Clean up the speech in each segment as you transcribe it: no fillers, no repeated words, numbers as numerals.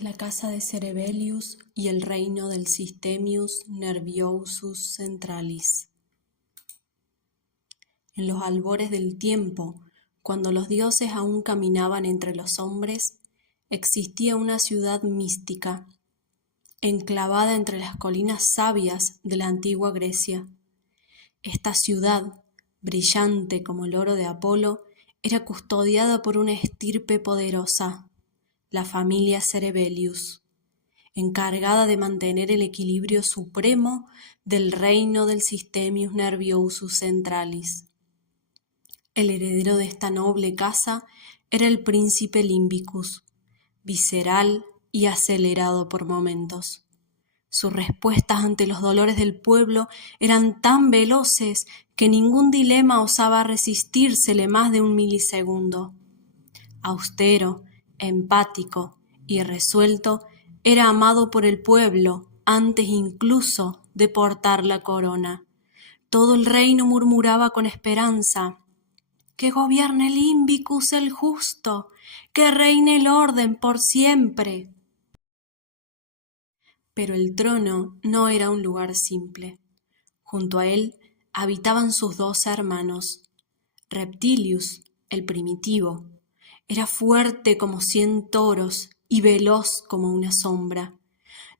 La casa de Cerebellius y el reino del Systemius Nerviosus Centralis. En los albores del tiempo, cuando los dioses aún caminaban entre los hombres, existía una ciudad mística, enclavada entre las colinas sabias de la antigua Grecia. Esta ciudad, brillante como el oro de Apolo, era custodiada por una estirpe poderosa, la familia Cerebellius, encargada de mantener el equilibrio supremo del reino del Systemius Nerviosus Centralis. El heredero de esta noble casa era el príncipe Limbicus, visceral y acelerado por momentos. Sus respuestas ante los dolores del pueblo eran tan veloces que ningún dilema osaba resistírsele más de un milisegundo. Austero, empático y resuelto, era amado por el pueblo antes incluso de portar la corona. Todo el reino murmuraba con esperanza: «Que gobierne Limbicus el justo, que reine el orden por siempre». Pero el trono no era un lugar simple. Junto a él habitaban sus 12 hermanos. Reptilius, el primitivo, era fuerte como 100 toros y veloz como una sombra.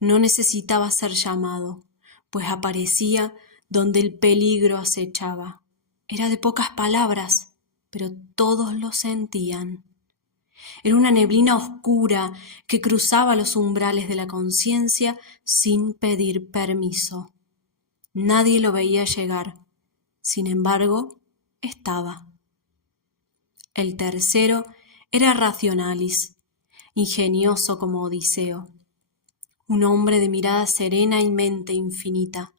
No necesitaba ser llamado, pues aparecía donde el peligro acechaba. Era de pocas palabras, pero todos lo sentían. Era una neblina oscura que cruzaba los umbrales de la conciencia sin pedir permiso. Nadie lo veía llegar. Sin embargo, estaba. El tercero era Rationalis, ingenioso como Odiseo, un hombre de mirada serena y mente infinita.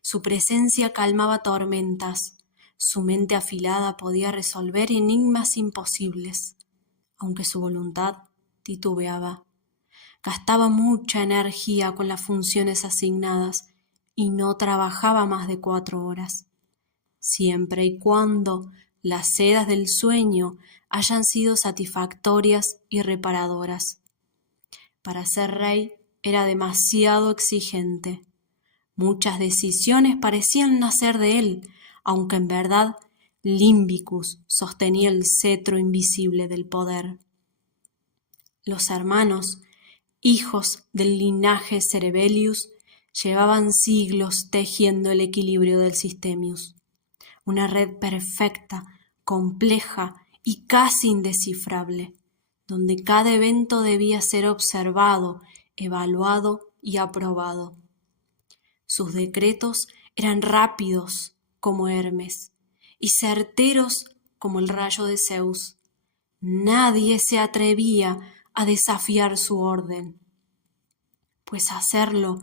Su presencia calmaba tormentas, su mente afilada podía resolver enigmas imposibles, aunque su voluntad titubeaba. Gastaba mucha energía con las funciones asignadas y no trabajaba más de 4 horas, siempre y cuando las sedas del sueño hayan sido satisfactorias y reparadoras. Para ser rey era demasiado exigente. Muchas decisiones parecían nacer de él, aunque en verdad Limbicus sostenía el cetro invisible del poder. Los hermanos, hijos del linaje Cerebellius, llevaban siglos tejiendo el equilibrio del Systemius, una red perfecta, compleja y casi indescifrable, donde cada evento debía ser observado, evaluado y aprobado. Sus decretos eran rápidos como Hermes y certeros como el rayo de Zeus. Nadie se atrevía a desafiar su orden, pues hacerlo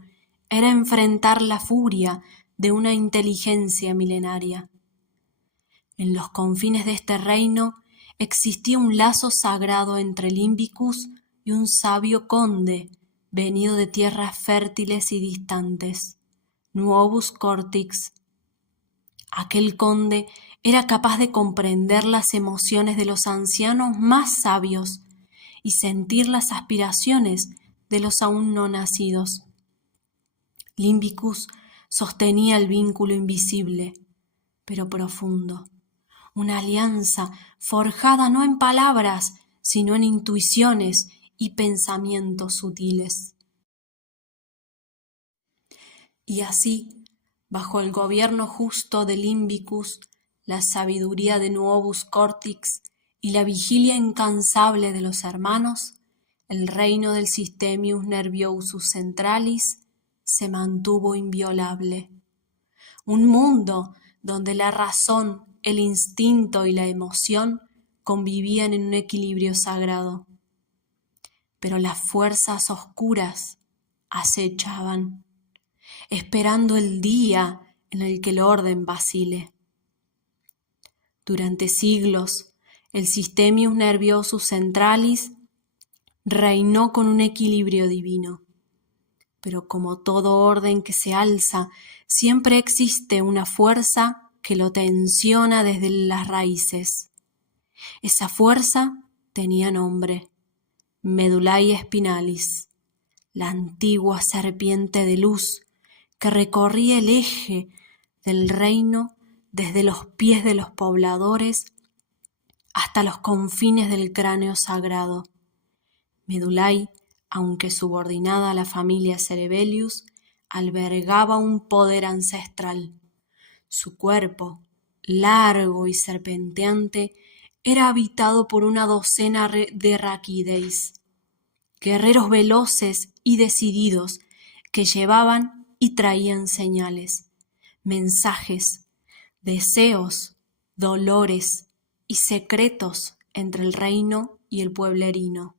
era enfrentar la furia de una inteligencia milenaria. En los confines de este reino existía un lazo sagrado entre Limbicus y un sabio conde venido de tierras fértiles y distantes, Nuovus Cortix. Aquel conde era capaz de comprender las emociones de los ancianos más sabios y sentir las aspiraciones de los aún no nacidos. Limbicus sostenía el vínculo invisible, pero profundo, una alianza forjada no en palabras, sino en intuiciones y pensamientos sutiles. Y así, bajo el gobierno justo de Limbicus, la sabiduría de Nuovus Cortix y la vigilia incansable de los hermanos, el reino del Systemius Nerviosus Centralis se mantuvo inviolable. Un mundo donde la razón, el instinto y la emoción convivían en un equilibrio sagrado. Pero las fuerzas oscuras acechaban, esperando el día en el que el orden vacile. Durante siglos, el Systemius Nerviosus Centralis reinó con un equilibrio divino. Pero como todo orden que se alza, siempre existe una fuerza que lo tensiona desde las raíces. Esa fuerza tenía nombre: Medullae Spinalis, la antigua serpiente de luz que recorría el eje del reino desde los pies de los pobladores hasta los confines del cráneo sagrado. Medullae, aunque subordinada a la familia Cerebellius, albergaba un poder ancestral. Su cuerpo, largo y serpenteante, era habitado por una docena de raquídeis, guerreros veloces y decididos que llevaban y traían señales, mensajes, deseos, dolores y secretos entre el reino y el pueblerino.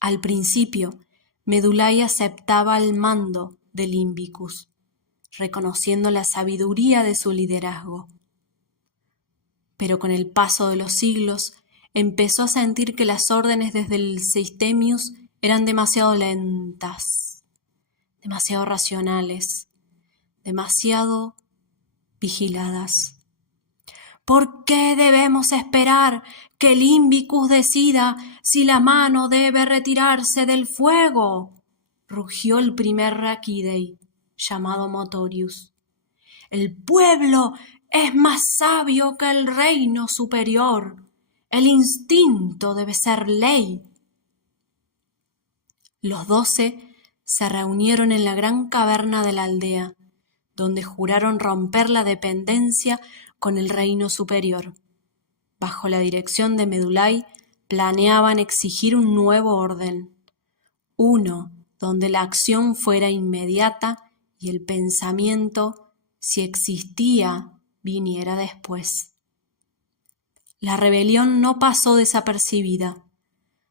Al principio, Medullae aceptaba el mando del Imbicus, reconociendo la sabiduría de su liderazgo. Pero con el paso de los siglos, empezó a sentir que las órdenes desde el Systemius eran demasiado lentas, demasiado racionales, demasiado vigiladas. ¿Por qué debemos esperar que el Imbicus decida si la mano debe retirarse del fuego? Rugió el primer Raquídei, llamado Motorius. El pueblo es más sabio que el reino superior. El instinto debe ser ley. Los 12 se reunieron en la gran caverna de la aldea, donde juraron romper la dependencia con el reino superior. Bajo la dirección de Medullae, planeaban exigir un nuevo orden, uno donde la acción fuera inmediata y el pensamiento, si existía, viniera después. La rebelión no pasó desapercibida.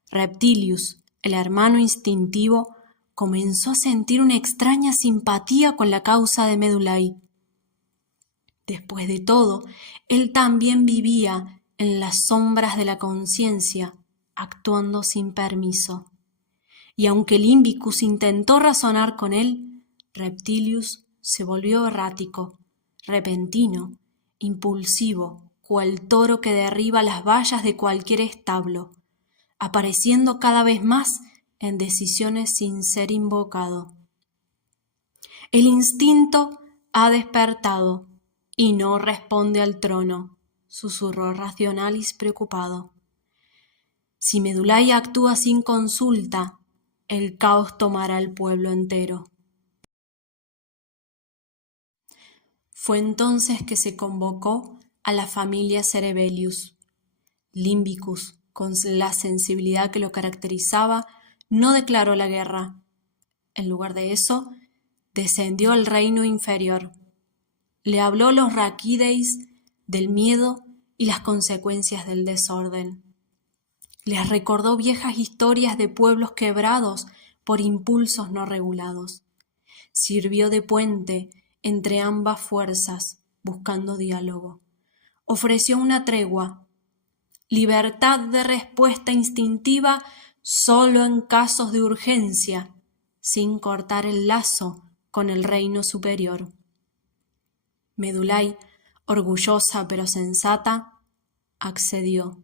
Reptilius, el hermano instintivo, comenzó a sentir una extraña simpatía con la causa de Medullae. Después de todo, él también vivía en las sombras de la conciencia, actuando sin permiso. Y aunque el Imbicus intentó razonar con él, Reptilius se volvió errático, repentino, impulsivo, cual toro que derriba las vallas de cualquier establo, apareciendo cada vez más en decisiones sin ser invocado. El instinto ha despertado y no responde al trono, susurró Rationalis preocupado. Si Medullae actúa sin consulta, el caos tomará al pueblo entero. Fue entonces que se convocó a la familia Cerebellius. Limbicus, con la sensibilidad que lo caracterizaba, no declaró la guerra. En lugar de eso, descendió al reino inferior. Le habló a los raquídeis del miedo y las consecuencias del desorden. Les recordó viejas historias de pueblos quebrados por impulsos no regulados. Sirvió de puente entre ambas fuerzas, buscando diálogo. Ofreció una tregua, libertad de respuesta instintiva solo en casos de urgencia, sin cortar el lazo con el reino superior. Medullae, orgullosa pero sensata, accedió.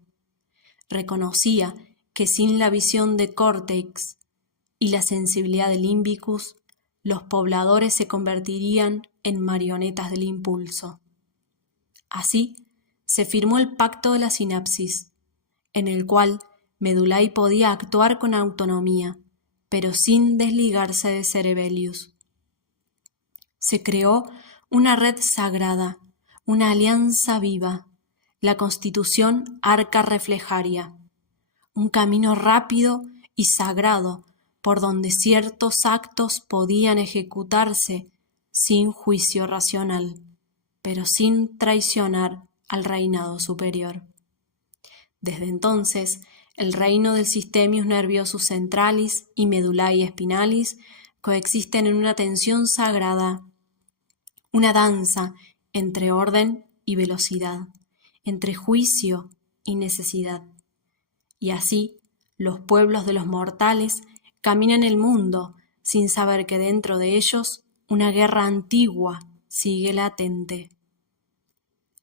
Reconocía que sin la visión de Cortex y la sensibilidad del Imbicus, los pobladores se convertirían en marionetas del impulso. Así se firmó el Pacto de la Sinapsis, en el cual Medullae podía actuar con autonomía, pero sin desligarse de Cerebellius. Se creó una red sagrada, una alianza viva, la Constitución Arca Reflejaria, un camino rápido y sagrado por donde ciertos actos podían ejecutarse sin juicio racional, pero sin traicionar al reinado superior. Desde entonces, el reino del Systemius Nerviosus Centralis y Medullae Spinalis coexisten en una tensión sagrada, una danza entre orden y velocidad, entre juicio y necesidad. Y así, los pueblos de los mortales caminan el mundo sin saber que dentro de ellos una guerra antigua sigue latente,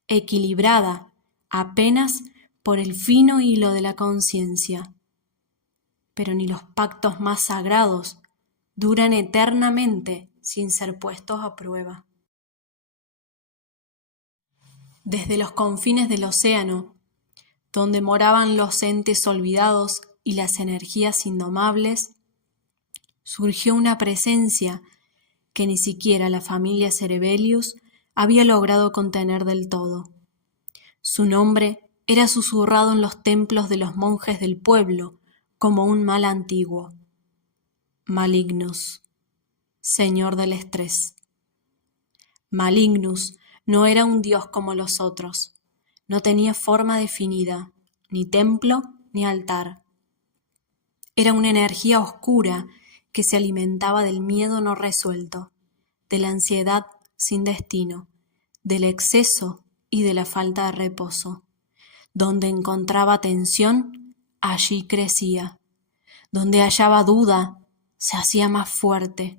equilibrada apenas por el fino hilo de la conciencia, pero ni los pactos más sagrados duran eternamente sin ser puestos a prueba. Desde los confines del océano, donde moraban los entes olvidados y las energías indomables, surgió una presencia que ni siquiera la familia Cerebelius había logrado contener del todo. Su nombre era susurrado en los templos de los monjes del pueblo como un mal antiguo: Malignus, señor del estrés. Malignus no era un dios como los otros, no tenía forma definida, ni templo ni altar. Era una energía oscura que se alimentaba del miedo no resuelto, de la ansiedad sin destino, del exceso y de la falta de reposo. Donde encontraba tensión, allí crecía. Donde hallaba duda, se hacía más fuerte.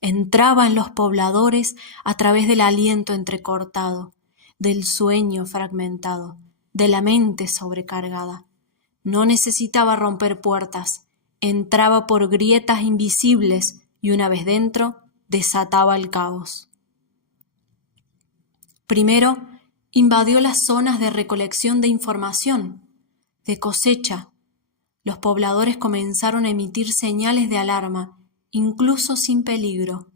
Entraba en los pobladores a través del aliento entrecortado, del sueño fragmentado, de la mente sobrecargada. No necesitaba romper puertas, entraba por grietas invisibles y una vez dentro desataba el caos. Primero, invadió las zonas de recolección de información, de cosecha. Los pobladores comenzaron a emitir señales de alarma, incluso sin peligro.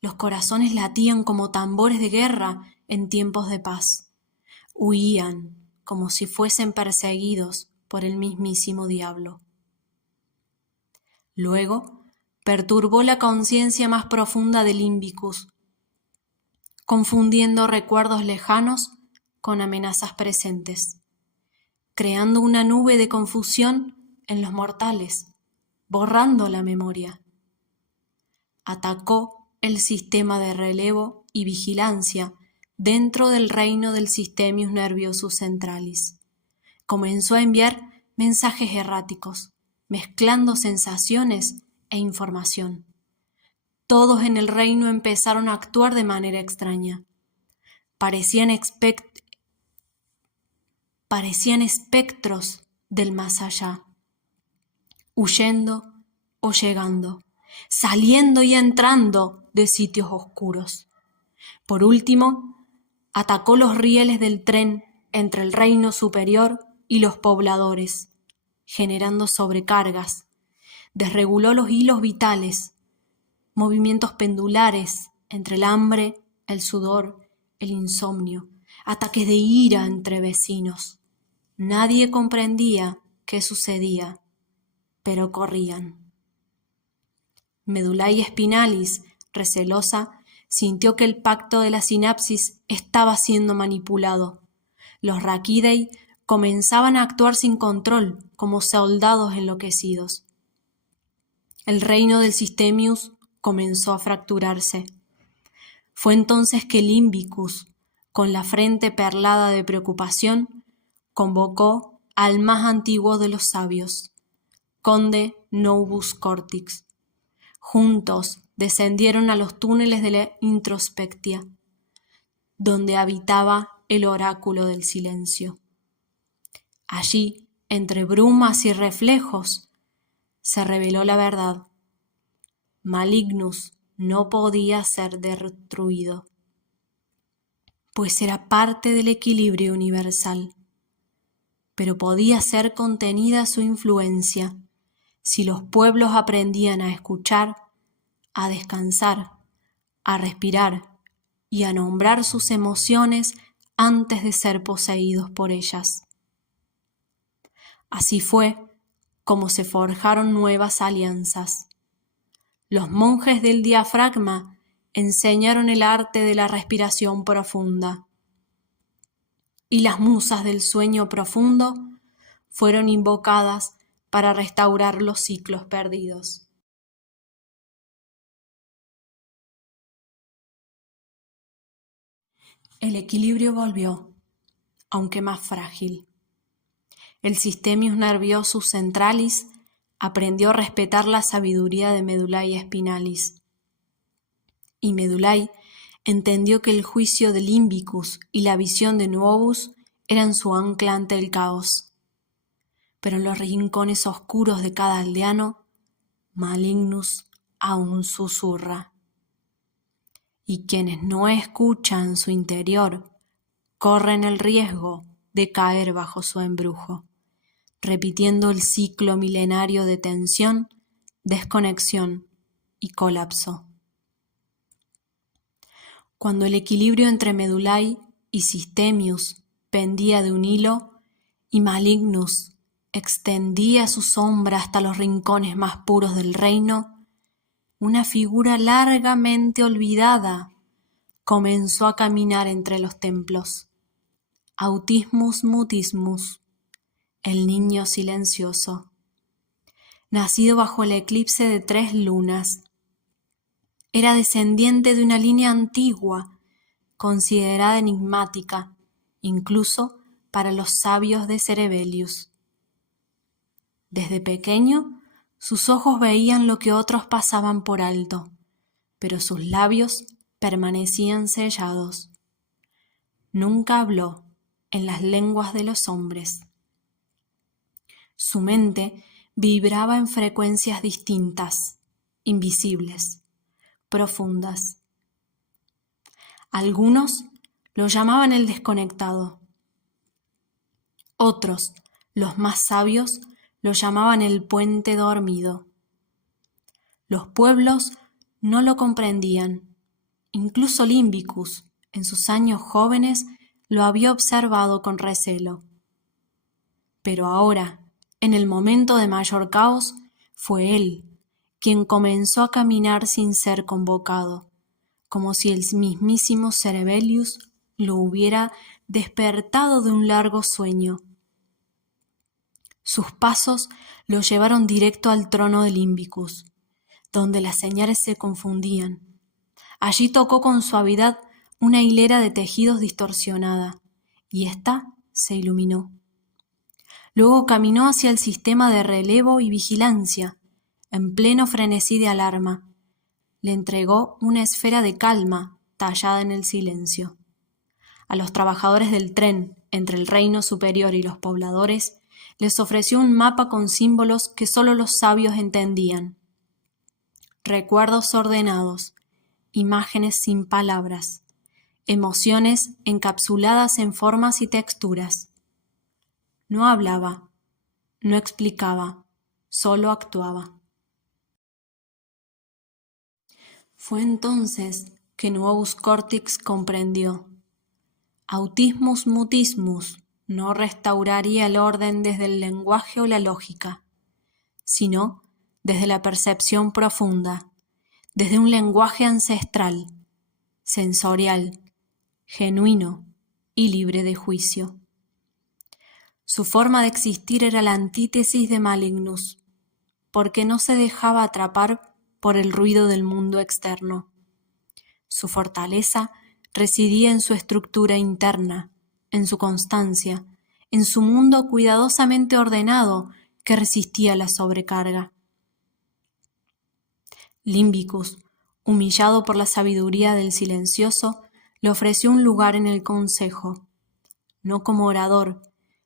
Los corazones latían como tambores de guerra en tiempos de paz. Huían como si fuesen perseguidos por el mismísimo diablo. Luego, perturbó la conciencia más profunda del Imbicus, confundiendo recuerdos lejanos con amenazas presentes, creando una nube de confusión en los mortales, borrando la memoria. Atacó el sistema de relevo y vigilancia dentro del reino del Systemius Nerviosus Centralis. Comenzó a enviar mensajes erráticos, mezclando sensaciones e información. Todos en el reino empezaron a actuar de manera extraña. Parecían espectros del más allá, huyendo o llegando, saliendo y entrando de sitios oscuros. Por último, atacó los rieles del tren entre el reino superior y los pobladores, generando sobrecargas. Desreguló los hilos vitales, movimientos pendulares entre el hambre, el sudor, el insomnio, ataques de ira entre vecinos. Nadie comprendía qué sucedía, pero corrían. Medullae Spinalis, recelosa, sintió que el pacto de la sinapsis estaba siendo manipulado. Los Raquídei comenzaban a actuar sin control, como soldados enloquecidos. El reino del Systemius comenzó a fracturarse. Fue entonces que el Imbicus, con la frente perlada de preocupación, convocó al más antiguo de los sabios, Conde Novus Cortix. Juntos descendieron a los túneles de la introspectia, donde habitaba el oráculo del silencio. Allí, entre brumas y reflejos, se reveló la verdad. Malignus no podía ser destruido, pues era parte del equilibrio universal, pero podía ser contenida su influencia si los pueblos aprendían a escuchar, a descansar, a respirar y a nombrar sus emociones antes de ser poseídos por ellas. Así fue como se forjaron nuevas alianzas. Los monjes del diafragma enseñaron el arte de la respiración profunda, y las musas del sueño profundo fueron invocadas para restaurar los ciclos perdidos. El equilibrio volvió, aunque más frágil. El Systemius Nerviosus Centralis aprendió a respetar la sabiduría de Medullae Spinalis. Y Medullae entendió que el juicio del Imbicus y la visión de Novus eran su ancla ante el caos. pero en los rincones oscuros de cada aldeano, Malignus aún susurra. Y quienes no escuchan su interior corren el riesgo de caer bajo su embrujo, repitiendo el ciclo milenario de tensión, desconexión y colapso. Cuando el equilibrio entre Medulai y Systemius pendía de un hilo y Malignus extendía su sombra hasta los rincones más puros del reino, una figura largamente olvidada comenzó a caminar entre los templos. Autismus Mutismus, el niño silencioso, nacido bajo el eclipse de 3 lunas. Era descendiente de una línea antigua, considerada enigmática, incluso para los sabios de Cerebelius. Desde pequeño, sus ojos veían lo que otros pasaban por alto, pero sus labios permanecían sellados. Nunca habló en las lenguas de los hombres. Su mente vibraba en frecuencias distintas, invisibles, profundas. Algunos lo llamaban el desconectado. Otros, los más sabios, lo llamaban el puente dormido. Los pueblos no lo comprendían. Incluso Limbicus, en sus años jóvenes, lo había observado con recelo. Pero ahora, en el momento de mayor caos, fue él quien comenzó a caminar sin ser convocado, como si el mismísimo Cerebelius lo hubiera despertado de un largo sueño. Sus pasos lo llevaron directo al trono de Limbicus, donde las señales se confundían. Allí tocó con suavidad una hilera de tejidos distorsionada, y ésta se iluminó. Luego caminó hacia el sistema de relevo y vigilancia, en pleno frenesí de alarma. Le entregó una esfera de calma tallada en el silencio. A los trabajadores del tren entre el reino superior y los pobladores les ofreció un mapa con símbolos que solo los sabios entendían. Recuerdos ordenados, imágenes sin palabras, emociones encapsuladas en formas y texturas. No hablaba, no explicaba, solo actuaba. Fue entonces que Nuovus Cortix comprendió. Autismus Mutismus no restauraría el orden desde el lenguaje o la lógica, sino desde la percepción profunda, desde un lenguaje ancestral, sensorial, genuino y libre de juicio. Su forma de existir era la antítesis de Malignus, porque no se dejaba atrapar por el ruido del mundo externo. Su fortaleza residía en su estructura interna, en su constancia, en su mundo cuidadosamente ordenado que resistía la sobrecarga. Limbicus, humillado por la sabiduría del silencioso, le ofreció un lugar en el consejo, no como orador,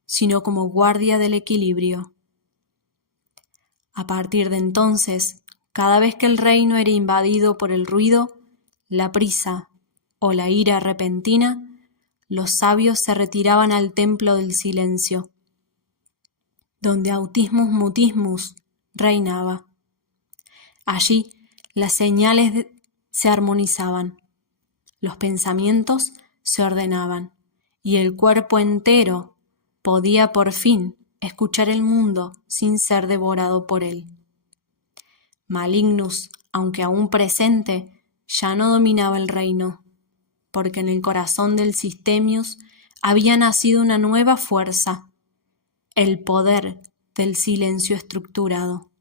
sino como guardia del equilibrio. A partir de entonces, cada vez que el reino era invadido por el ruido, la prisa o la ira repentina, los sabios se retiraban al templo del silencio, donde Autismus Mutismus reinaba. Allí las señales se armonizaban, los pensamientos se ordenaban y el cuerpo entero podía por fin escuchar el mundo sin ser devorado por él. Malignus, aunque aún presente, ya no dominaba el reino, porque en el corazón del Systemius había nacido una nueva fuerza, el poder del silencio estructurado.